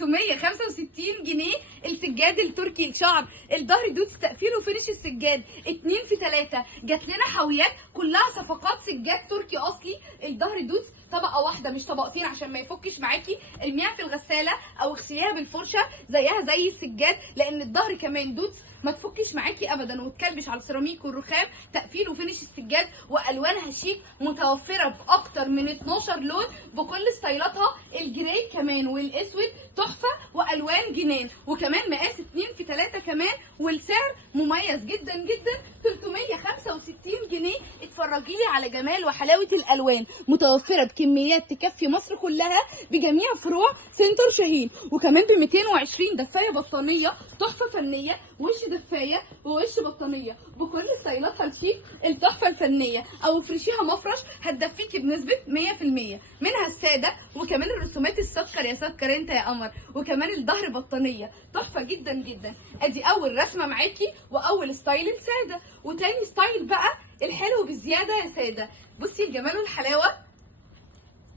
365 جنيه. السجاد التركي الشعر الظهر دوتس تقفيل وفينش السجاد 2 في 3. جات لنا حاويات كلها صفقات سجاد تركي اصلي. الظهر دوتس طبقه واحده مش طبقتين عشان ما يفكش معاكي. ارميها في الغساله او اغسليها بالفرشه زيها زي السجاد، لان الظهر كمان دوتس ما تفكش معاكي ابدا وتكلبش على السيراميك والرخام. تقفيل وفينش السجاد والوانها شيك، متوفره باكتر من 12 لون بكل ستايلاتها. الجراي كمان والاسود تحفه والوان جنان، وكمان مقاس 2 في 3 كمان، والسعر مميز جدا جدا 365 جنيه. اتفرجي لي على جمال وحلاوه الالوان، متوفره بكميات تكفي مصر كلها بجميع فروع سنتر شاهين. وكمان ب 220 دفايه بطانيه تحفه فنيه، وش دفايه ووش بطانيه بكل ستايلاتها الشيك التحفه الفنيه، او افرشيها مفرش هتدفيكي بنسبه 100%. منها الساده، وكمان الرسومات السكر يا سكر انت يا قمر، وكمان الظهر بطانيه تحفه جدا جدا. ادي اول رسمه معاكي واول ستايل الساده. وتاني ستايل بقى الحلو بالزياده يا ساده. بصي الجمال والحلاوه،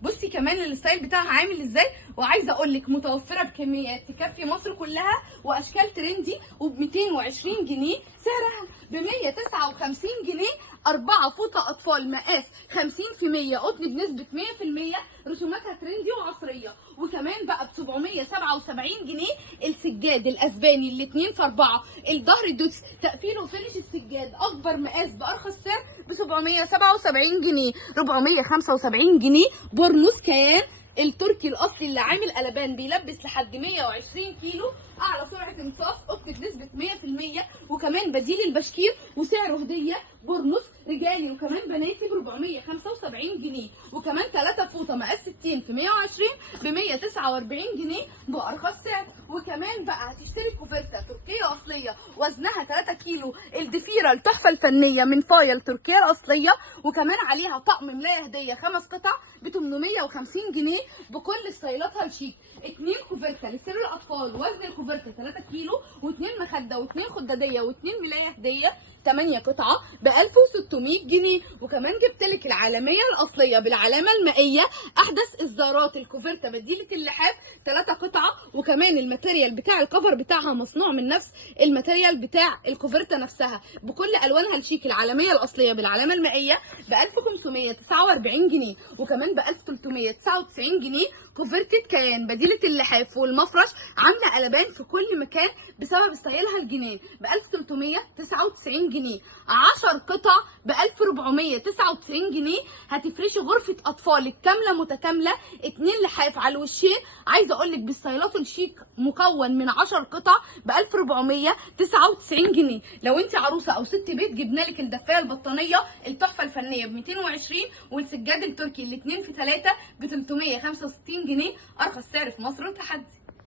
بصي كمان الستايل بتاعها عامل ازاي. وعايزه اقول لك متوفره بكميات تكفي مصر كلها واشكال ترندي، وب 220 جنيه. سعرها ب 159 جنيه. 4 فوطه اطفال مقاس 50% قطن بنسبه 100%. رسوماتها ترندي وعصريه. وكمان بقى ب 777 جنيه السجاد الاسباني الاثنين في 4. الظهر دوتس تقفيل وفينش السجاد اكبر مقاس بارخص سعر ب 777 جنيه. 475 جنيه. برنوس كيان التركي الاصلي اللي عامل قلبان بيلبس لحد 120 كيلو. اعلى سرعه امتصاص قطن بنسبه 100%. وكمان بديل البشكير وسعره هديه. برنوس رجالي وكمان بناتي ب 475 جنيه. وكمان 3 فوطه مقاس 60 في 120 ب 149 جنيه بارخص سعر. وكمان بقى هتشتري كوفرته تركيه اصليه وزنها 3 كيلو. الضفيره التحفه الفنيه من فايل تركيا الاصليه، وكمان عليها طقم ملايه هديه 5 قطع ب 850 جنيه بكل ستايلاتها الشيك. 2 كوفرته لسر الاطفال وزن الكوفرته 3 كيلو، و2 مخده و2 خداديه و2 ملايه هديه 8 قطعه ب 1600 جنيه. وكمان جبت لك العالميه الاصليه بالعلامه المائيه احدث اصدارات الكوفرته بديله اللحاف 3 قطعه. وكمان الماتيريال بتاع الكفر بتاعها مصنوع من نفس الماتيريال بتاع الكوفرته نفسها بكل الوانها الشيك. العالميه الاصليه بالعلامه المائيه ب 1549 جنيه. وكمان ب 1399 جنيه كوفرته كيان بديله اللحاف والمفرش عامله قلبان في كل مكان بسبب ستايلها الجنان ب 1399 جنيه. 10 قطع ب 1499 جنيه. هتفرشي غرفه اطفالك كامله متكامله 2 لحاف على الوشين. عايزه اقول لك بستايلات الشيك مكون من 10 قطع ب 1499 جنيه. لو انت عروسه او ست بيت جبنا لك الدفايه البطانيه التحفه الفنيه ب 220، والسجاد التركي الاثنين في 3 ب 365 جنيه. ارخص سعر في مصر وتحدي.